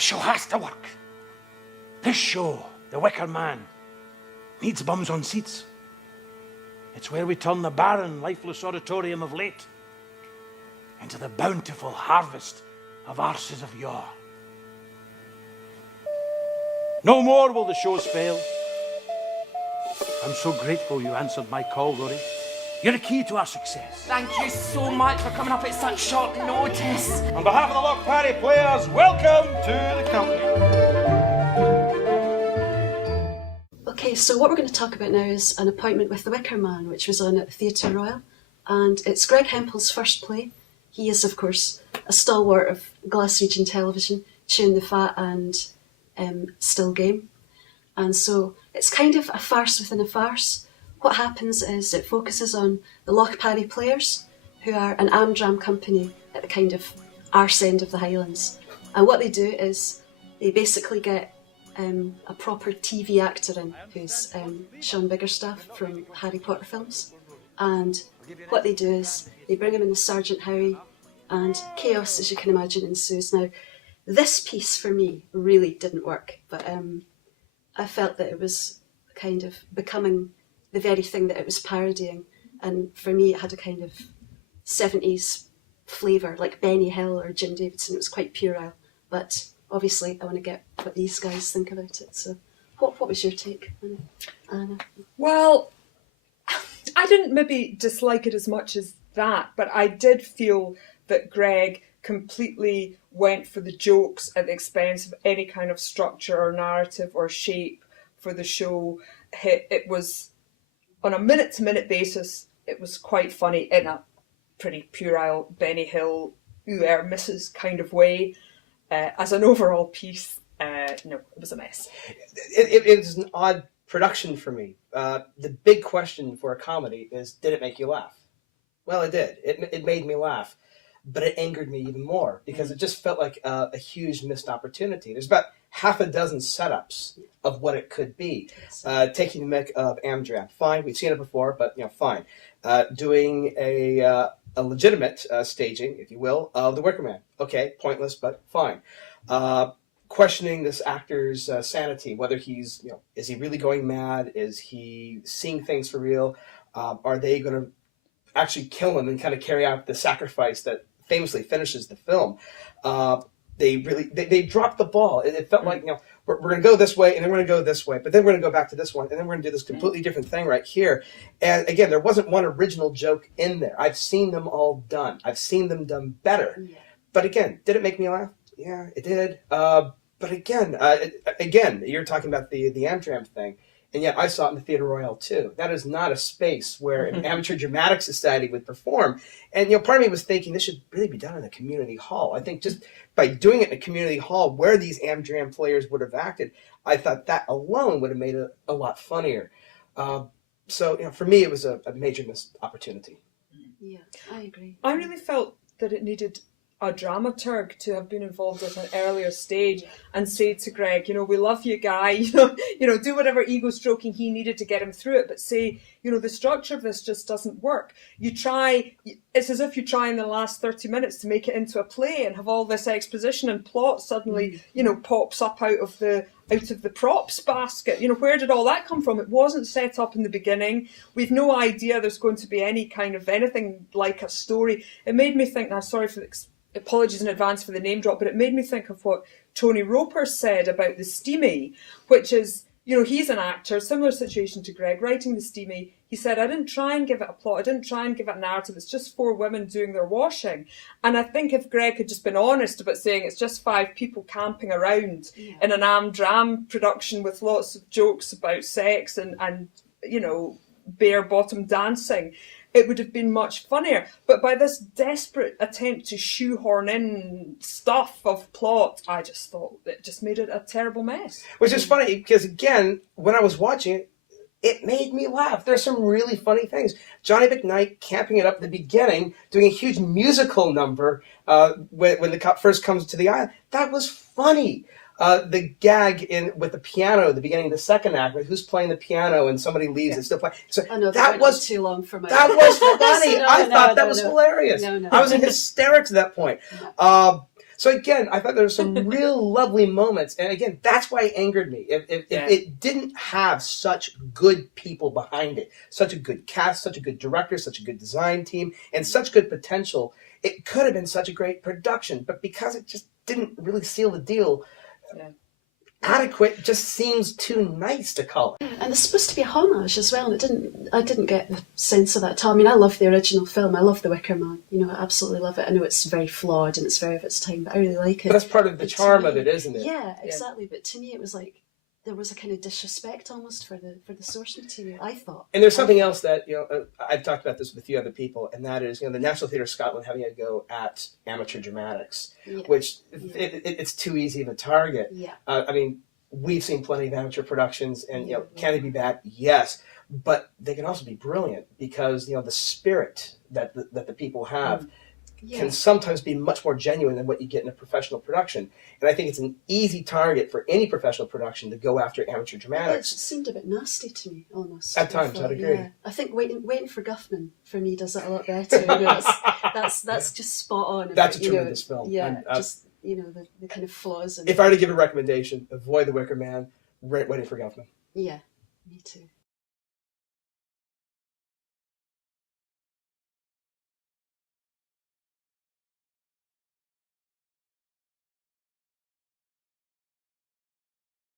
show has to work. This show, The Wicker Man, needs bums on seats. It's where we turn the barren, lifeless auditorium of late into the bountiful harvest of arses of yore. No more will the shows fail. I'm so grateful you answered my call, Rory. You're the key to our success. Thank you so much for coming up at such short notice. On behalf of the Loch Party players, welcome to the company. Okay, so what we're going to talk about now is An Appointment with the Wicker Man, which was on at the Theatre Royal. And it's Greg Hempel's first play. He is, of course, a stalwart of Glaswegian television, Chewing the Fat and Still Game. And so it's kind of a farce within a farce. What happens is it focuses on the Loch Parry players, who are an Amdram company at the kind of arse end of the Highlands. And what they do is they basically get a proper TV actor in, who's Sean Biggerstaff from Harry Potter films. And what they do is they bring him in as Sergeant Howie, and chaos, as you can imagine, ensues. Now, this piece for me really didn't work, but I felt that it was kind of becoming the very thing that it was parodying. And for me, it had a kind of 70s flavour, like Benny Hill or Jim Davidson. It was quite puerile. But obviously, I want to get what these guys think about it. So what was your take, Anna? Well, I didn't maybe dislike it as much as that, but I did feel that Greg completely went for the jokes at the expense of any kind of structure or narrative or shape for the show. It was, on a minute-to-minute basis, it was quite funny in a pretty puerile Benny Hill, misses kind of way. As an overall piece, no, it was a mess. It was an odd production for me. The big question for a comedy is, did it make you laugh? Well, it did. It made me laugh. But it angered me even more because it just felt like a huge missed opportunity. There's about half a dozen setups of what it could be. Taking the mick of Amdram, fine. We've seen it before, but fine. Doing a legitimate staging, if you will, of the Wicker Man. Okay, pointless, but fine. Questioning this actor's sanity, whether he's, is he really going mad? Is he seeing things for real? Are they going to actually kill him and kind of carry out the sacrifice that famously finishes the film? They dropped the ball. It felt like, we're going to go this way, and then we're going to go this way, but then we're going to go back to this one, and then we're going to do this completely different thing right here. And again, there wasn't one original joke in there. I've seen them all done. I've seen them done better. Yeah. But again, did it make me laugh? Yeah, it did. But again, you're talking about the Amdram thing. And yet I saw it in the Theatre Royal too. That is not a space where an amateur dramatic society would perform. And part of me was thinking this should really be done in a community hall. I think just by doing it in a community hall where these Amdram players would have acted, I thought that alone would have made it a lot funnier. So for me, it was a major missed opportunity. Yeah, I agree. I really felt that it needed a dramaturg to have been involved at an earlier stage and say to Greg, we love you, guy, do whatever ego stroking he needed to get him through it, but say, the structure of this just doesn't work. It's as if you try in the last 30 minutes to make it into a play and have all this exposition and plot suddenly, pops up out of the props basket. Where did all that come from? It wasn't set up in the beginning. We've no idea there's going to be any kind of anything like a story. It made me think, now sorry for the apologies in advance for the name drop, but it made me think of what Tony Roper said about the Steamy, which is, he's an actor, similar situation to Greg, writing the Steamy. He said, I didn't try and give it a plot, I didn't try and give it a narrative, it's just 4 women doing their washing. And I think if Greg had just been honest about saying it's just 5 people camping around in an Amdram production with lots of jokes about sex and bare bottom dancing, it would have been much funnier. But by this desperate attempt to shoehorn in stuff of plot, I just thought it just made it a terrible mess. Which is funny, because again, when I was watching it, it made me laugh. There's some really funny things. Johnny McKnight camping it up at the beginning, doing a huge musical number when the cop first comes to the island. That was funny. The gag with the piano at the beginning of the second act, like who's playing the piano and somebody leaves and still playing. So that was too long for my. That was funny. I thought that was hilarious. I was in hysterics at that point. So again, I thought there were some real lovely moments, and again, that's why it angered me. If it didn't have such good people behind it, such a good cast, such a good director, such a good design team, and such good potential, it could have been such a great production. But because it just didn't really seal the deal, adequate just seems too nice to call it. And it's supposed to be a homage as well, and I didn't get the sense of that at all. I mean, I love the original film. I love The Wicker Man. You know, I absolutely love it. I know it's very flawed and it's very of its time, but I really like it. But that's part of the charm of it, isn't it? Yeah, exactly. But to me, it was like there was a kind of disrespect almost for the source material, I thought. And there's something else that, I've talked about this with a few other people, and that is, the National Theatre of Scotland having a go at amateur dramatics, which it's too easy of a target. Yeah. I mean, we've seen plenty of amateur productions, and can they be bad? Yes, but they can also be brilliant because the spirit that the people have can sometimes be much more genuine than what you get in a professional production. And I think it's an easy target for any professional production to go after amateur dramatics. It seemed a bit nasty to me, almost. At times, I'd agree. Yeah. I think Waiting for Guffman for me does it a lot better. That's just spot on. That's a tremendous film. Yeah, just the kind of flaws. If I were to give a recommendation, avoid The Wicker Man, Waiting for Guffman. Yeah, me too.